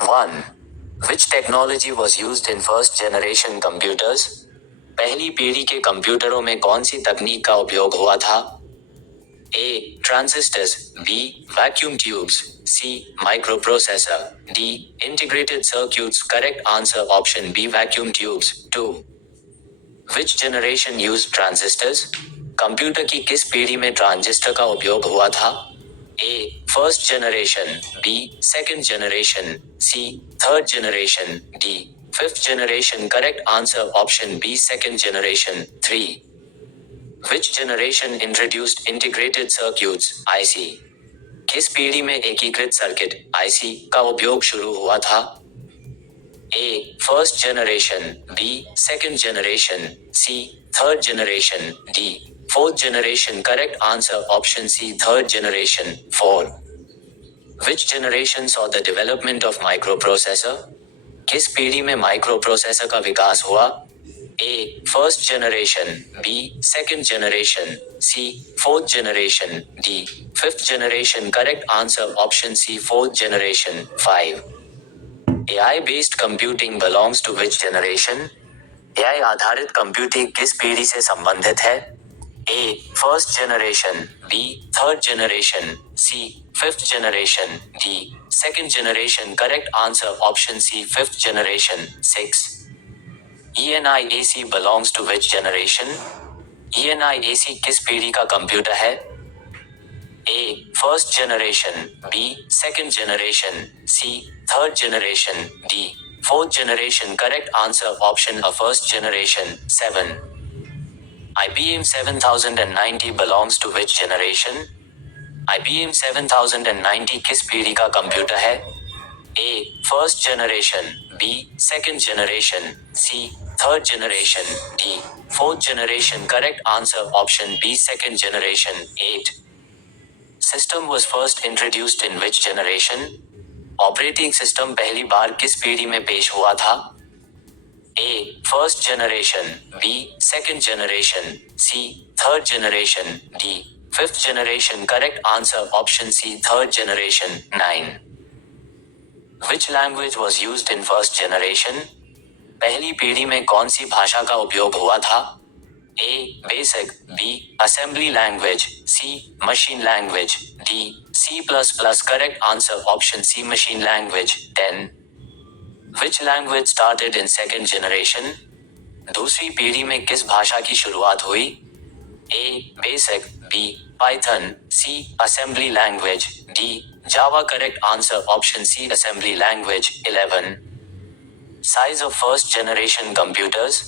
1. Which technology was used in first generation computers? पहली पीढ़ी के कंप्यूटरों में कौन सी तकनीक का उपयोग हुआ था? A. Transistors. B. Vacuum tubes. C. Microprocessor. D. Integrated circuits. Correct answer option B. Vacuum tubes. 2. Which generation used transistors? Computer की किस पीढ़ी में ट्रांजिस्टर का उपयोग हुआ था? A. First generation. B. Second generation. C. Third generation. D. Fifth generation. Correct answer option B. Second generation. 3. Which generation introduced integrated circuits? IC. किस पीढ़ी में एकीकृत सर्किट IC का उपयोग शुरू हुआ था? A. First generation. B. Second generation. C. Third generation. D. Fourth generation. Correct answer option C. Third generation. 4. Which generation saw the development of microprocessor? किस पीढ़ी में माइक्रोप्रोसेसर का विकास हुआ? A. First generation. B. Second generation. C. Fourth generation. D. Fifth generation. Correct answer option C. Fourth generation. 5. AI-based computing belongs to which generation? AI आधारित computing किस पीढ़ी से संबंधित है? A. First generation. B. Third generation. C. Fifth generation. D. Second generation. Correct answer option C. Fifth generation. 6. ENIAC belongs to which generation? ENIAC किस पीढ़ी का computer है? A. First generation. B. Second generation. C. Third generation. D. Fourth generation. Correct answer option A. First generation. 7. IBM 7090 belongs to which generation? IBM 7090 किस पीढ़ी का computer है? A. First generation. B. Second generation. C. Third generation. D. Fourth generation. Correct answer option B. Second generation. 8. System was first introduced in which generation? Operating system पहली बार किस पीढ़ी में पेश हुआ था? A. First generation. B. Second generation. C. Third generation. D. Fifth generation. Correct answer option C. Third generation. 9. Which language was used in first generation? पहली पीढ़ी में कौन सी भाषा का उपयोग हुआ था? A. Basic. B. Assembly language. C. Machine language. D. C++. Correct answer option C. Machine language. 10. Which language started in second generation? दूसरी पीढ़ी में किस भाषा की शुरुआत हुई? A. Basic. B. Python. C. Assembly language. D. Java. Correct answer option C. Assembly language. 11. Size of first generation computers?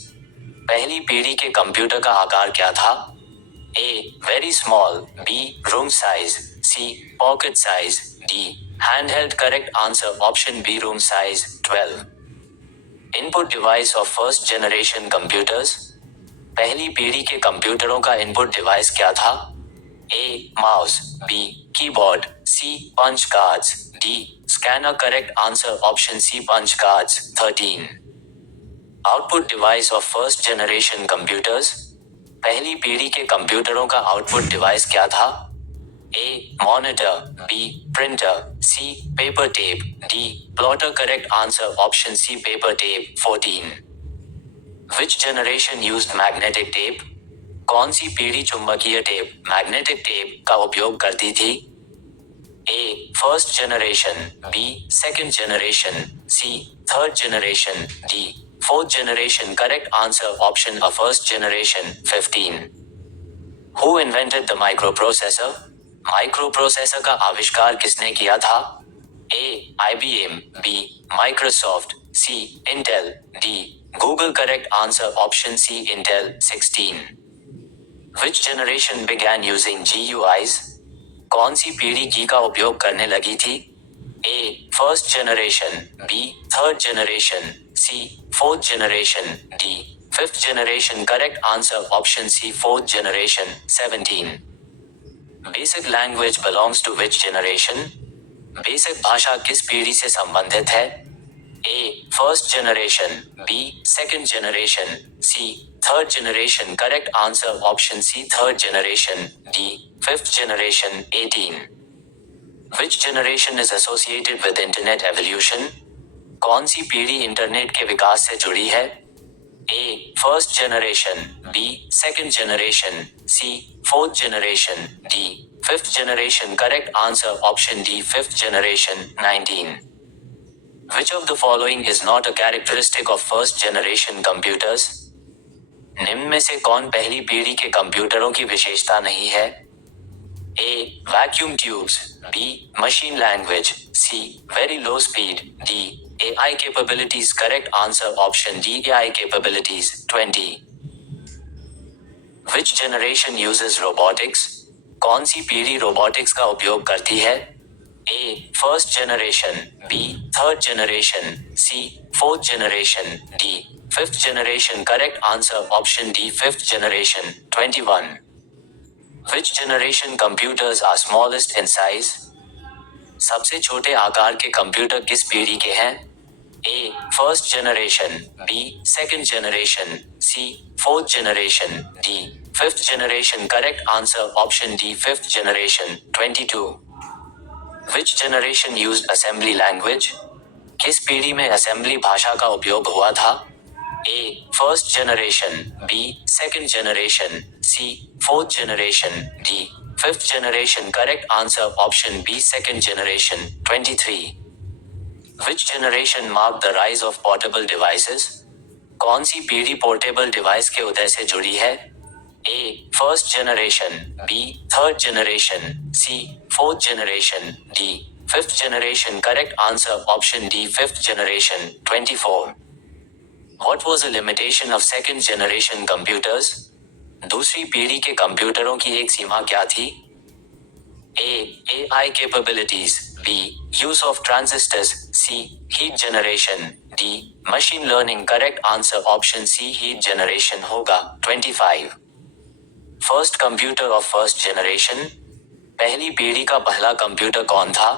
पहली पीढ़ी के कंप्यूटर का आकार क्या था? A. Very small. B. Room size. C. Pocket size. D. Handheld. Correct answer option B. Room size. 12. Input device of first generation computers? पहली पीढ़ी के कंप्यूटरों का इनपुट डिवाइस क्या था? A. Mouse. B. Keyboard. C. Punch cards. D. Scanner. Correct answer option C. Punch cards. 13. Output device of first generation computers? पहली पीढ़ी के कंप्यूटरों का आउटपुट डिवाइस क्या था? A. Monitor. B. Printer. C. Paper tape. D. Plotter. Correct answer option C. Paper tape. 14. Which generation used magnetic tape? कौन सी पीढ़ी चुंबकीय टेप मैग्नेटिक टेप का उपयोग करती थी? A. First generation. B. Second generation. C. Third generation. D. Fourth generation. Correct answer option A. First generation. 15. Who invented the microprocessor? Microprocessor का आविष्कार किसने किया था? A. IBM. B. Microsoft. C. Intel. D. Google. Correct answer option C. Intel. 16. Which generation began using GUIs? कौन सी पीढ़ी G का उपयोग करने लगी थी? A. First generation. B. Third generation. C. Fourth generation. D. Fifth generation. Correct answer option C. Fourth generation. 17. Basic language belongs to which generation? Basic भाषा किस पीढ़ी से संबंधित है? A. First generation. B. Second generation. C. Third generation. Correct answer option C. Third generation. D. Fifth generation. 18. Which generation is associated with internet evolution? कौन सी पीढ़ी internet के विकास से जुड़ी है? A first generation, B second generation, C fourth generation, D fifth generation. Correct answer option D fifth generation. 19. Which of the following is not a characteristic of first generation computers? निम्न में से कौन पहली पीढ़ी के कंप्यूटरों की विशेषता नहीं है? A vacuum tubes, B machine language, C very low speed, D AI capabilities. Correct answer option D AI capabilities. 20. Which generation uses robotics? कौन सी पीढ़ी रोबोटिक्स का उपयोग करती है? A first generation, B third generation, C fourth generation, D fifth generation. Correct answer option D fifth generation. 21. Which generation computers are smallest in size? सबसे छोटे आकार के कंप्यूटर किस पीढ़ी के हैं? A first generation, B second generation, C fourth generation, D fifth generation. Correct answer option D fifth generation. 22. Which generation used assembly language? किस पीढ़ी में असेंबली भाषा का उपयोग हुआ था? A first generation, B second generation, C fourth generation, D fifth generation. Correct answer option B second generation. 23. Which generation marked the rise of portable devices? कौन सी पीढ़ी पोर्टेबल डिवाइस के उदय से जुड़ी है? A first generation, B third generation, C fourth generation, D fifth generation. Correct answer option D fifth generation. 24. What was a limitation of second generation computers? दूसरी पीढ़ी के कंप्यूटरों की एक सीमा क्या थी? A. AI capabilities, B. Use of transistors, C. Heat generation, D. Machine learning. Correct answer option C. Heat generation होगा. 25. First computer of first generation? पहली पीढ़ी का पहला कंप्यूटर कौन था?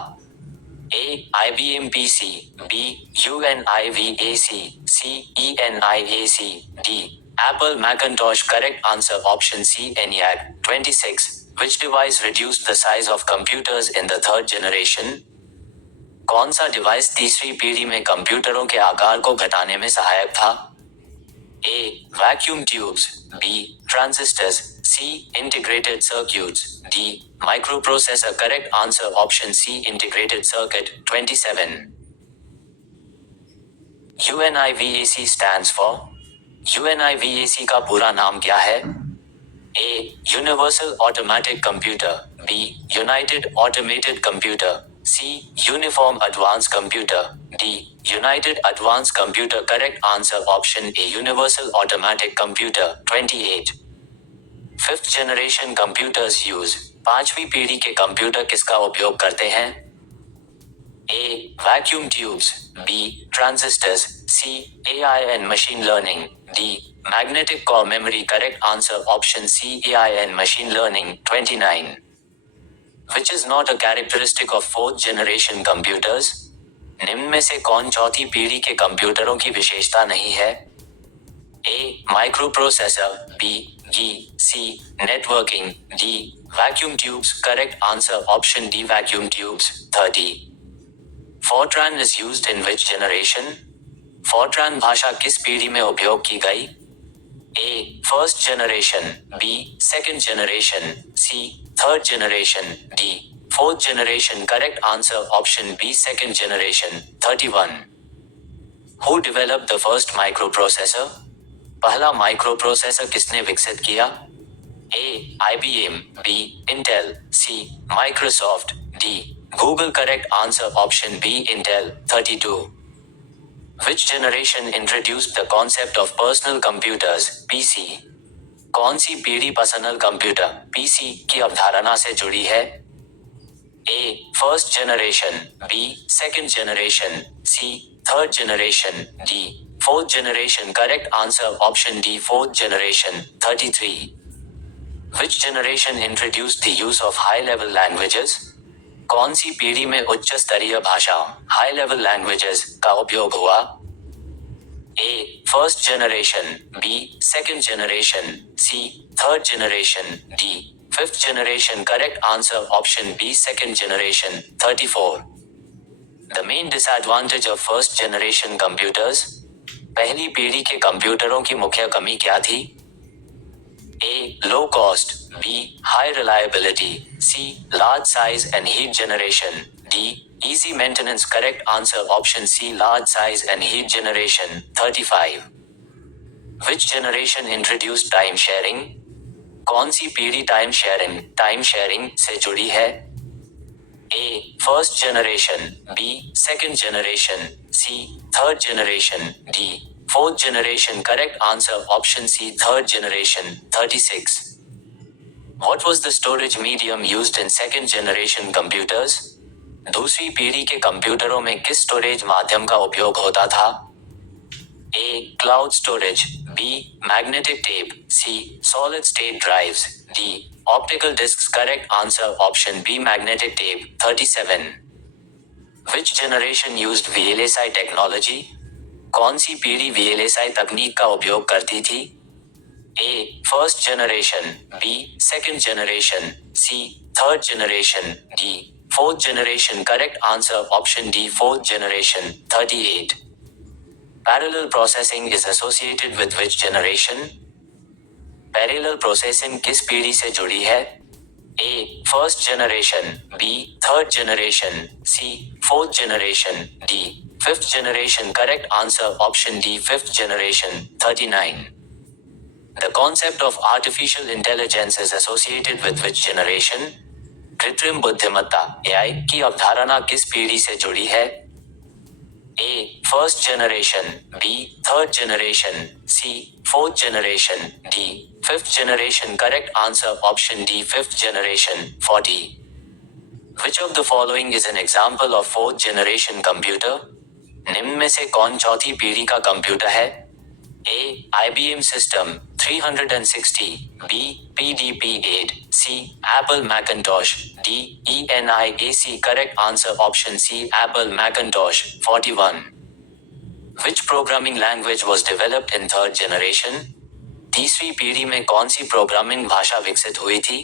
A. IBM PC, B. UNIVAC, C. ENIAC, D. Apple Macintosh. Correct answer option C. ENIAC. 26. Which device reduced the size of computers in the third generation? कौन सा device तीसरी पीढ़ी में कंप्यूटरों के आकार को घटाने में सहायक था? A vacuum tubes, B transistors, C integrated circuits, D microprocessor. Correct answer option C integrated circuit. 27. UNIVAC stands for? UNIVAC का पूरा नाम क्या है? A. Universal Automatic Computer, B. United Automated Computer, C. Uniform Advanced Computer, D. United Advanced Computer. Correct answer option A. Universal Automatic Computer. 28. Fifth generation computers use. पांचवी पीढ़ी के computer किसका उपयोग करते हैं? A. Vacuum tubes, B. Transistors, C. AI and machine learning, D. Magnetic core memory. Correct answer option C. AI and machine learning. 29. Which is not a characteristic of fourth generation computers? निम्न में से कौन चौथी पीढ़ी के कंप्यूटरों की विशेषता नहीं है? A. Microprocessor, B. G. C. Networking, D. Vacuum tubes. Correct answer option D. Vacuum tubes. 30. Fortran is used in which generation? Fortran भाषा किस पीढ़ी में उपयोग की गई? A. First generation, B. Second generation, C. Third generation, D. Fourth generation. Correct answer option B. Second generation. 31. Who developed the first microprocessor? पहला microprocessor किसने विकसित किया? A. IBM, B. Intel, C. Microsoft, D. Google. Correct answer option B. Intel. 32. Which generation introduced the concept of personal computers, PC? कौन सी पीढ़ी personal computer, PC की अवधारणा से जुड़ी है? A. First generation, B. Second generation, C. Third generation, D. Fourth generation. Correct answer option D. Fourth generation. 33. Which generation introduced the use of high-level languages? कौन सी पीढ़ी में उच्च स्तरीय भाषाओं, हाई लेवल लैंग्वेजेस का उपयोग हुआ? A. First generation, B. Second generation, C. Third generation, D. Fifth generation. Correct answer option B. Second generation. 34. The main disadvantage of first generation computers. पहली पीढ़ी के कंप्यूटरों की मुख्य कमी क्या थी? A. Low cost. B. High reliability. C. Large size and heat generation. D. Easy maintenance. Correct answer option C. Large size and heat generation. 35. Which generation introduced time sharing? कौन सी पीढ़ी टाइम शेयरिंग से जुड़ी है? A. First generation. B. Second generation. C. Third generation. D. Fourth generation. Correct answer option C. Third generation. 36. What was the storage medium used in second generation computers? दूसरी पीढ़ी के कंप्यूटरों में किस स्टोरेज माध्यम का उपयोग होता था? A. Cloud storage. B. Magnetic tape. C. Solid state drives. D. Optical discs. Correct answer option B. Magnetic tape. 37. Which generation used VLSI technology? कौन सी पीढ़ी VLSI तकनीक का उपयोग करती थी? A. First generation. B. Second generation. C. Third generation. D. Fourth generation. Correct answer option D. Fourth generation. 38. Parallel processing is associated with which generation? Parallel processing किस पीढ़ी से जुड़ी है? A. First generation. B. Third generation. C. Fourth generation. D. Fifth generation. Correct answer option D. Fifth generation. 39. The concept of artificial intelligence is associated with which generation? कृत्रिम बुद्धिमत्ता AI की अवधारणा किस पीढ़ी से जुड़ी है? A. First generation. B. Third generation. C. Fourth generation. D. Fifth generation. Correct answer option D. Fifth generation. 40. Which of the following is an example of fourth generation computer? निम्न में से कौन चौथी पीढ़ी का कंप्यूटर है? A. IBM System 360. B. PDP-8. C. Apple Macintosh. D. ENIAC. Correct answer option C. Apple Macintosh. 41. Which programming language was developed in third generation? तीसरी पीढ़ी में कौन सी प्रोग्रामिंग भाषा विकसित हुई थी?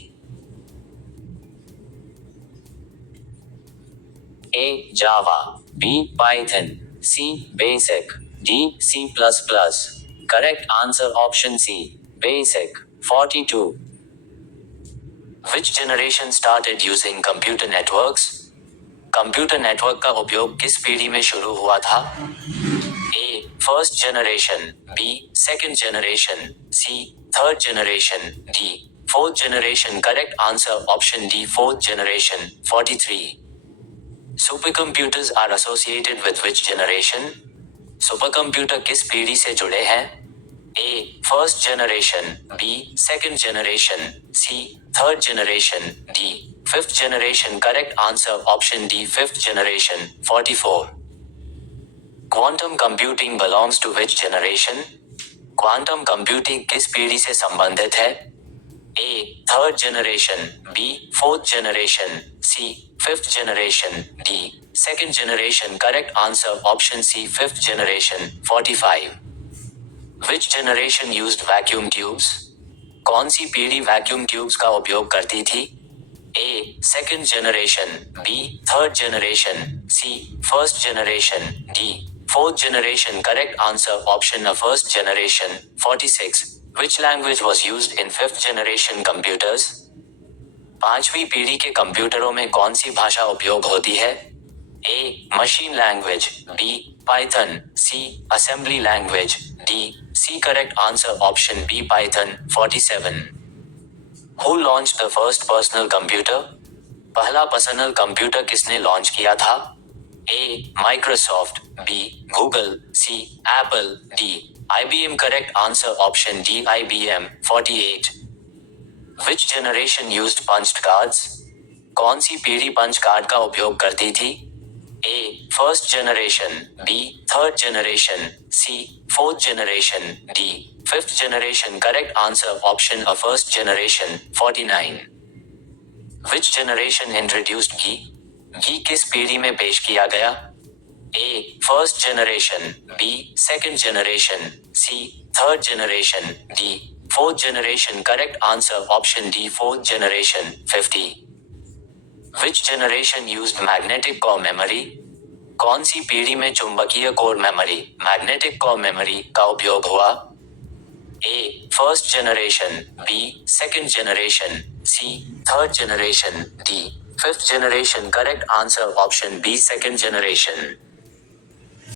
A. Java. B. Python. C. Basic. D. C++. Correct answer option C. Basic. 42. Which generation started using computer networks? Computer network का उपयोग किस पीढ़ी में शुरू हुआ था? A. First generation. B. Second generation. C. Third generation. D. Fourth generation. Correct answer option D. Fourth generation. 43. Supercomputers are associated with which generation? Supercomputer किस पीढ़ी से जुड़े हैं? A. First generation. B. Second generation. C. Third generation. D. Fifth generation. Correct answer option D. Fifth generation. 44. Quantum computing belongs to which generation? Quantum computing किस पीढ़ी से संबंधित है? A. Third generation. B. Fourth generation. C. Fifth generation. D. Second generation. Correct answer option C. Fifth generation. 45. Which generation used vacuum tubes? कौन सी पीढ़ी vacuum tubes का उपयोग करती थी? A. Second generation. B. Third generation. C. First generation. D. Fourth generation. Correct answer option A. First generation. 46. Which language was used in fifth generation computers? पांचवी पीढ़ी के कंप्यूटरों में कौन सी भाषा उपयोग होती है? A. Machine language. B. Python. C. Assembly language. D. C. Correct answer option B. Python. 47. Who launched the first personal computer? पहला पर्सनल कंप्यूटर किसने लॉन्च किया था? A. Microsoft. B. Google. C. Apple. D. IBM. Correct answer option D. IBM. 48. Which generation used punched cards? कौन सी पीढ़ी punch card का उपयोग करती थी? A. First generation. B. Third generation. C. Fourth generation. D. Fifth generation. Correct answer option A. First generation. 49. Which generation introduced घी? घी किस पीढ़ी में पेश किया गया? A. First generation. B. Second generation. C. Third generation. D. Fourth generation. Correct answer option D. Fourth generation. 50. Which generation used magnetic core memory? कौन सी पीढ़ी में चुंबकीय core memory magnetic core memory का उपयोग हुआ? A first generation, B second generation, C third generation, D fifth generation. Correct answer option B second generation.